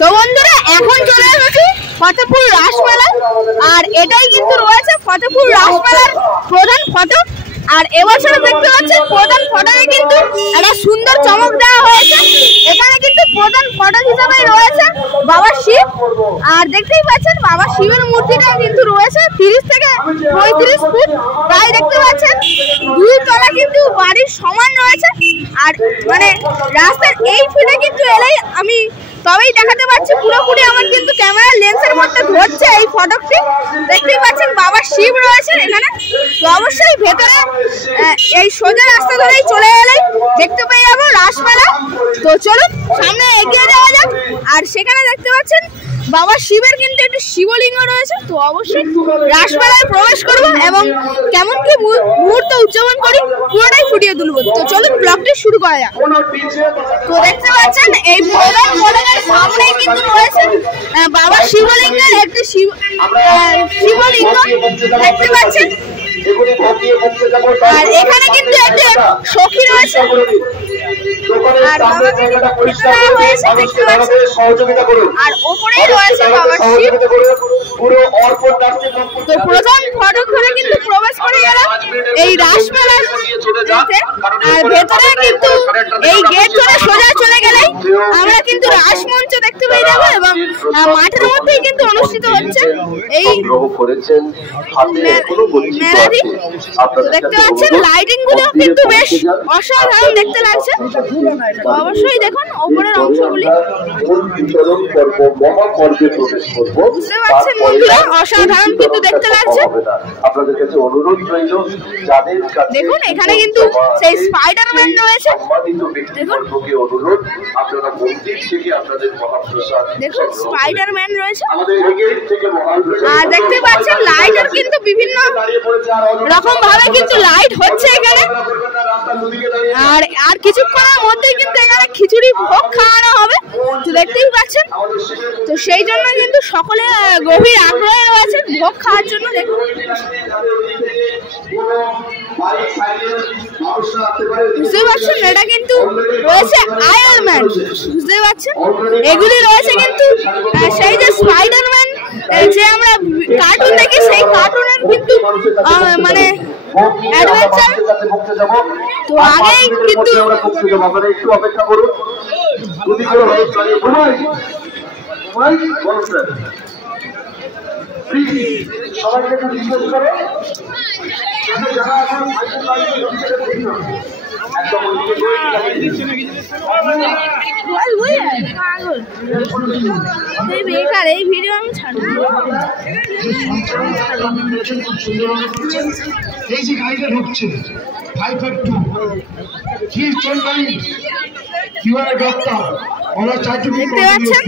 তো বন্ধুরা এখন চলে এসেছি ফতেপুর রাসমেলা, আর এটাই কিন্তু রয়েছে ফতেপুর রাসমেলার প্রধান ফটক। আর এবছরে দেখতে পাচ্ছেন প্রধান ফটকে কিন্তু একটা সুন্দর চমক দেওয়া হয়েছে। এখানে কিন্তু প্রধান ফটক হিসেবে রয়েছে বাবা শিব, আর দেখতেই পাচ্ছেন বাবা শিবের মূর্তিটা কিন্তু রয়েছে 30 থেকে 35 ফুট প্রায়। দেখতে পাচ্ছেন 2 তলা কিন্তু বাড়ির সমান রয়েছে। আর মানে রাস্তার এই ফিটে কিন্তু এলেই আমি তবেই দেখাতে পাচ্ছি পুরোপুরি, আমার কিন্তু ক্যামেরা লেন্সের মধ্যে ধরছে এই ফটকটি। দেখতেই পাচ্ছেন বাবা শিব রয়েছে এখানে। তো অবশ্যই ভেতরে এই সোজা রাস্তা ধরেই চলে এলেই দেখতে পেয়ে যাবো রাসমেলা। তো চলুন সামনে এগিয়ে যাওয়া যাক। আর সেখানে দেখতে পাচ্ছেন বাবা শিবের কিন্তু একটি শিবলিঙ্গ রয়েছে। তো অবশ্যই রাসমেলায় প্রবেশ করবো এবং কেমন কি মুহূর্ত উদযাপন করি পুরোটাই ফুটিয়ে তুলবো। তো চলুন ব্লগটি শুরু করা যাক। তো দেখতে পাচ্ছেন এই প্রধান ফটকের সামনেই কিন্তু রয়েছে বাবা শিবলিঙ্গের একটি শিবলিঙ্গ দেখতে পাচ্ছেন। আর এখানে কিন্তু একটি সখী রয়েছে, আর বাবাকে হয়েছে দেখতে পাচ্ছেন। আর ওপরেই রয়েছে বাবা শিব। তো প্রধান ফটক ধরে কিন্তু প্রবেশ করে গেলাম এই রাসমেলার। আর ভেতরে কিন্তু এই গেট ধরে সোজা চলে গেলেই আমরা কিন্তু রাসমঞ্চ দেখতে পেয়ে যাবো, এবং মাঠের মধ্যেই কিন্তু অনুষ্ঠিত হচ্ছে এই মেলাটি। দেখতে পাচ্ছেন লাইটিং গুলো কিন্তু বেশ অসাধারণ দেখতে লাগছে। অবশ্যই দেখুন ওপরের অংশগুলি, বুঝতে পারছেন বন্ধুরা অসাধারণ কিন্তু দেখতে লাগছে। দেখুন এখানে কিন্তু সেই স্পাইডারম্যান রয়েছে। দেখুন স্পাইডারম্যান রয়েছে। আর দেখতে পাচ্ছেন লাইটের কিন্তু বিভিন্ন রকম ভাবে কিন্তু লাইট হচ্ছে এখানে। আর কিছুক্ষণের মধ্যেই কিন্তু এখানে খিচুড়ি ভোগ খাওয়ানো হবে। তো দেখতেই পাচ্ছেন, তো সেই জন্য কিন্তু সকলে গভীর আগ্রহে রয়েছে ভোগ খাওয়ার জন্য। দেখুন বুঝতে পারছেন এটা কিন্তু রয়েছে আয়রন ম্যান, বুঝতে পারছেন এগুলি রয়েছে কিন্তু সেই যে স্পাইডারম্যান যে আমরা কার্টুন দেখি সেই কার্টুনের কিন্তু মানে অ্যাডভেঞ্চার। তো আগেই কিন্তু একটু অপেক্ষা করুন। সবাইকে একটু রিকোয়েস্ট করো, যারা এখন এই ভিডিও আমি এই যে গাড়িটা ঢুকছে 582 দেখতে পাচ্ছেন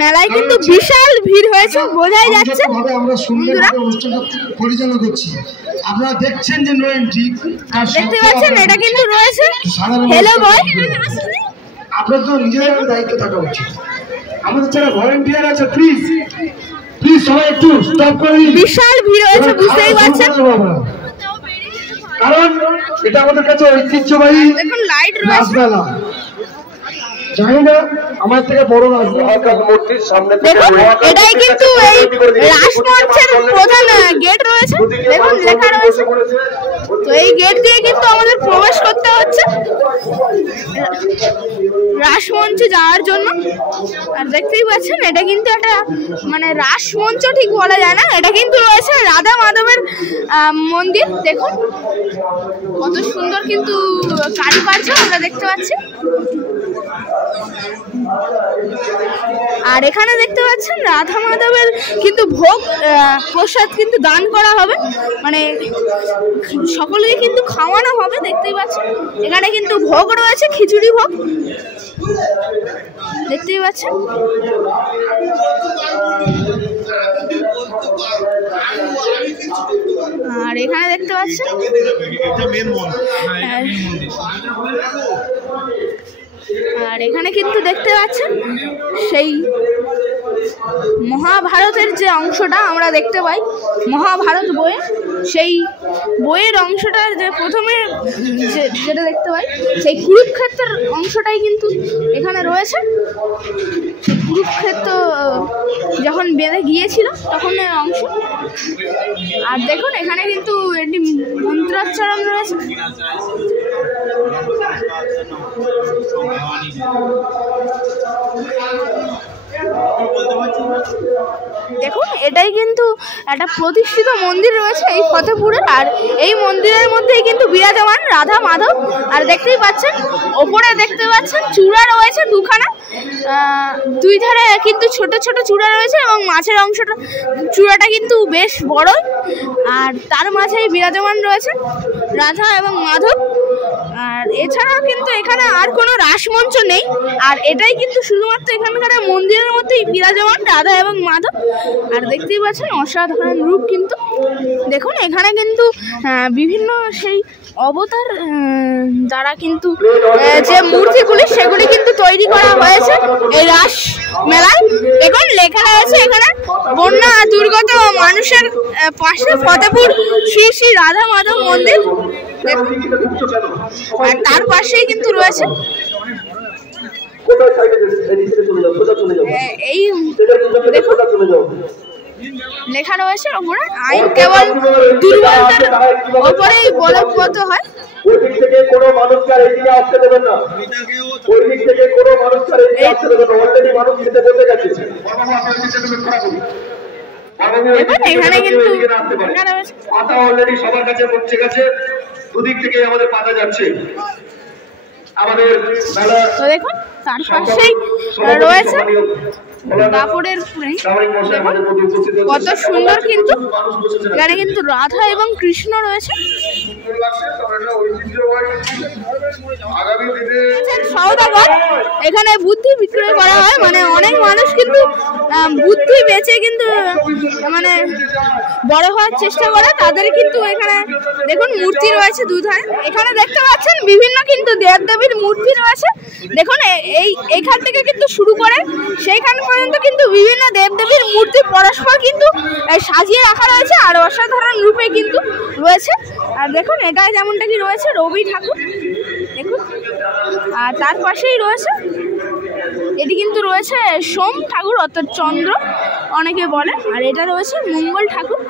মেলায় কিন্তু বিশাল ভিড় হয়েছে, বোঝাই যাচ্ছে। আমরা সুন্দরভাবে অনুষ্ঠানটা পরিচালনা করছি। আপনারা দেখছেন যে নো এন্ট্রি, দেখতে পাচ্ছেন এটা কিন্তু রয়েছে হ্যালো বয়। আপনার তো নিজেদের দায়িত্ব থাকা উচিত। আমাদের যারা ভলেন্টিয়ার আছে প্লিজ প্লিজ সবাই একটু স্টপ করে দিন। বিশাল ভিড় হয়েছে বুঝতেই পারছেন, কারণ এটা আমাদের কাছে ঐতিহ্যবাহী। দেখুন লাইট রয়েছে, জানি না আমার থেকে বড় মূর্তির সামনে এটাই কিন্তু এই রাসমঞ্চের প্রধান গেট রয়েছে। দেখুন লেখা রয়েছে, তো এই গেট দিয়ে কিন্তু আমাদের প্রবেশ করতে হচ্ছে রাসমঞ্চে যাওয়ার জন্য। আর দেখতেই পাচ্ছেন এটা কিন্তু একটা মানে রাসমঞ্চ ঠিক বলা যায় না, এটা কিন্তু রয়েছে রাধা মাধবের মন্দির। দেখুন কত সুন্দর কিন্তু কারুকার্য আমরা দেখতে পাচ্ছি। আর এখানে দেখতে পাচ্ছেন রাধা মাধবের কিন্তু ভোগ প্রসাদ কিন্তু দান করা হবে, মানে সকলকে কিন্তু খাওয়ানো হবে। দেখতেই পাচ্ছেন এখানে কিন্তু ভোগ রয়েছে, খিচুড়ি ভোগ দেখতেই পাচ্ছেন। আর এখানে দেখতে পাচ্ছেন আর এখানে কিন্তু দেখতে পাচ্ছেন সেই মহাভারতের যে অংশটা আমরা দেখতে পাই মহাভারত বইয়ে, সেই বইয়ের অংশটা যে প্রথমে যেটা দেখতে পাই সেই কুরুক্ষেত্রের অংশটাই কিন্তু এখানে রয়েছে। কুরুক্ষেত্র যখন বেঁধে গিয়েছিল তখনের অংশ। আর দেখুন এখানে কিন্তু একটি মন্ত্রোচ্চারণ রয়েছে। দেখুন এটাই কিন্তু একটা প্রতিষ্ঠিত মন্দির রয়েছে এই ফতেপুরে। আর এই মন্দিরের মধ্যেই কিন্তু বিরাজমান রাধা মাধব। আর দেখতেই পাচ্ছেন ওপরে দেখতে পাচ্ছেন চূড়া রয়েছে দুখানা, দুই ধারে কিন্তু ছোট ছোট চূড়া রয়েছে এবং মাঝের অংশটা চূড়াটা কিন্তু বেশ বড়। আর তার মাঝেই বিরাজমান রয়েছে রাধা এবং মাধব। আর এছাড়াও কিন্তু এখানে আর কোনো রাসমঞ্চ নেই। আর এটাই কিন্তু শুধুমাত্র এখানকার মন্দিরের মধ্যেই বিরাজমান রাধা এবং মাধব। আর দেখতেই পাচ্ছেন অসাধারণ রূপ কিন্তু। দেখুন এখানে কিন্তু বিভিন্ন সেই অবতার দ্বারা কিন্তু যে মূর্তিগুলি সেগুলি কিন্তু তৈরি করা হয়েছে এই রাস মেলায়। এখন লেখা রয়েছে এখানে বন্যা দুর্গত মানুষের পাশে ফতেপুর শ্রী শ্রী রাধা মাধব মন্দির। আর তার পাশেই কিন্তু রয়েছে এই দেখুন লেখা রয়েছে ওপরে আইন কেবল দুর্বলতার ওপরেই বলবৎ হয়। ওই দিক থেকে কোনো মানুষকে আর এদিকে আসতে দেবেন না, ওই দিক থেকে কোনো মানুষকে আর এদিকে আসতে দেবেন না। অলরেডি মানুষ খেতে বসে গেছে। এখানে কিন্তু পাতা অলরেডি সবার কাছে পৌঁছে গেছে। দুদিক থেকে আমাদের পাতা যাচ্ছে। আমাদের মেলা দেখুন তার পাশেই রয়েছে কাপড়ের কত সুন্দর কিন্তু এখানে কিন্তু রাধা এবং কৃষ্ণ রয়েছে। সওদাগর এখানে বুদ্ধি বিক্রয় করা হয়, মানে অনেক মানুষ কিন্তু বুদ্ধি বেচে কিন্তু মানে বড় হওয়ার চেষ্টা করে। তাদের কিন্তু এখানে দেখুন মূর্তি রয়েছে দুধারে। এখানে দেখতে পাচ্ছেন বিভিন্ন কিন্তু দেবদেবীর মূর্তি রয়েছে। দেখুন এইখান থেকে কিন্তু শুরু করে সেইখান পর্যন্ত কিন্তু বিভিন্ন দেবদেবীর মূর্তি পরস্পর কিন্তু সাজিয়ে রাখা রয়েছে আর অসাধারণ রূপে কিন্তু রয়েছে। আর দেখুন এটা যেমনটা কি রয়েছে রবি ঠাকুর দেখুন। আর তার পাশেই রয়েছে এটি কিন্তু রয়েছে সোম ঠাকুর অর্থাৎ চন্দ্র অনেকে বলে। আর এটা রয়েছে মঙ্গল ঠাকুর।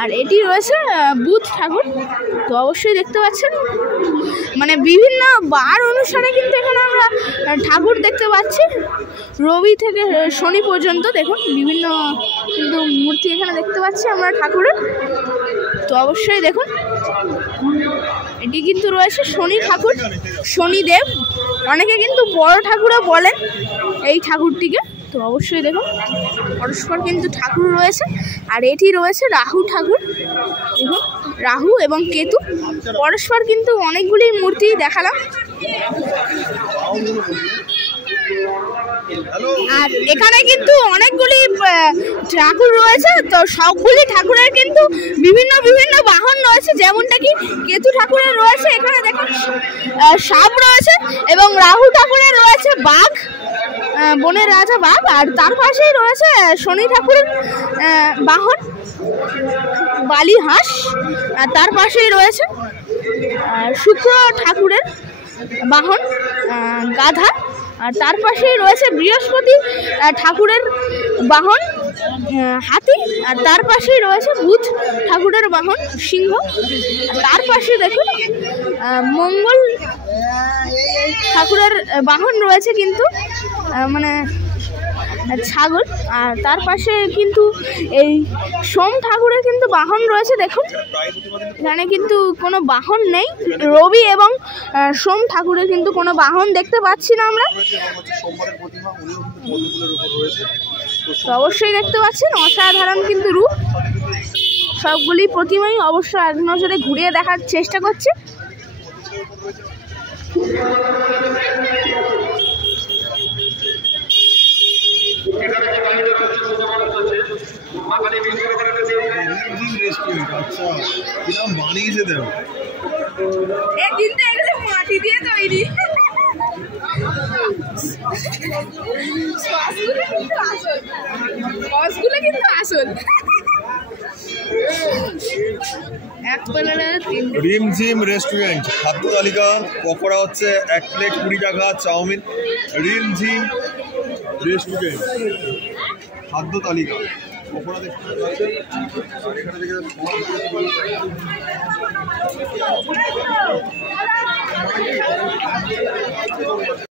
আর এটি রয়েছে বুধ ঠাকুর। তো অবশ্যই দেখতে পাচ্ছেন মানে বিভিন্ন বার অনুসারে কিন্তু এখানে আমরা ঠাকুর দেখতে পাচ্ছি রবি থেকে শনি পর্যন্ত। দেখুন বিভিন্ন কিন্তু মূর্তি এখানে দেখতে পাচ্ছি আমরা ঠাকুরের। তো অবশ্যই দেখুন এটি কিন্তু রয়েছে শনি ঠাকুর, শনিদেব। অনেকে কিন্তু বড় ঠাকুরও বলেন এই ঠাকুরটিকে। তো অবশ্যই দেখুন পরস্পর কিন্তু ঠাকুর রয়েছে। আর এটি রয়েছে রাহু ঠাকুর। দেখুন রাহু এবং কেতু পরস্পর কিন্তু অনেকগুলি মূর্তি দেখালাম। আর এখানে কিন্তু অনেকগুলি ঠাকুর রয়েছে। তো সবগুলি ঠাকুরের কিন্তু বিভিন্ন বিভিন্ন বাহন রয়েছে। যেমনটা কি কেতু ঠাকুরের রয়েছে এখানে দেখুন সাপ রয়েছে এবং রাহু ঠাকুরের রয়েছে বাঘ, বনের রাজা বাঘ। আর তার পাশেই রয়েছে শনি ঠাকুরের বাহন বালি হাঁস। আর তার পাশেই রয়েছে শুক্র ঠাকুরের বাহন গাধা। আর তার পাশেই রয়েছে বৃহস্পতি ঠাকুরের বাহন হাতি। আর তার পাশেই রয়েছে বুধ ঠাকুরের বাহন সিংহ। তার পাশে দেখুন মঙ্গল ঠাকুরের বাহন রয়েছে কিন্তু মানে ছাগল। আর তার পাশে কিন্তু এই সোম ঠাকুরের কিন্তু বাহন রয়েছে। দেখুন এখানে কিন্তু কোনো বাহন নেই। রবি এবং সোম ঠাকুরের কিন্তু কোনো বাহন দেখতে পাচ্ছি না আমরা। তো অবশ্যই দেখতে পাচ্ছেন অসাধারণ কিন্তু রূপ। সবগুলি প্রতিমাই অবশ্যই এক নজরে ঘুরিয়ে দেখার চেষ্টা করছে। মাটি দিয়ে তৈরি কিন্তু আসল এক প্লেটে 3 রিমঝিম রেস্টুরেন্ট খাদ্য তালিকা পকোড়া হচ্ছে 1 প্লেট 20 টাকা, চাউমিন। রিমঝিম রেস্টুরেন্ট খাদ্য তালিকা পকোড়া দেখতে পাচ্ছেন। আর এখানে দেখে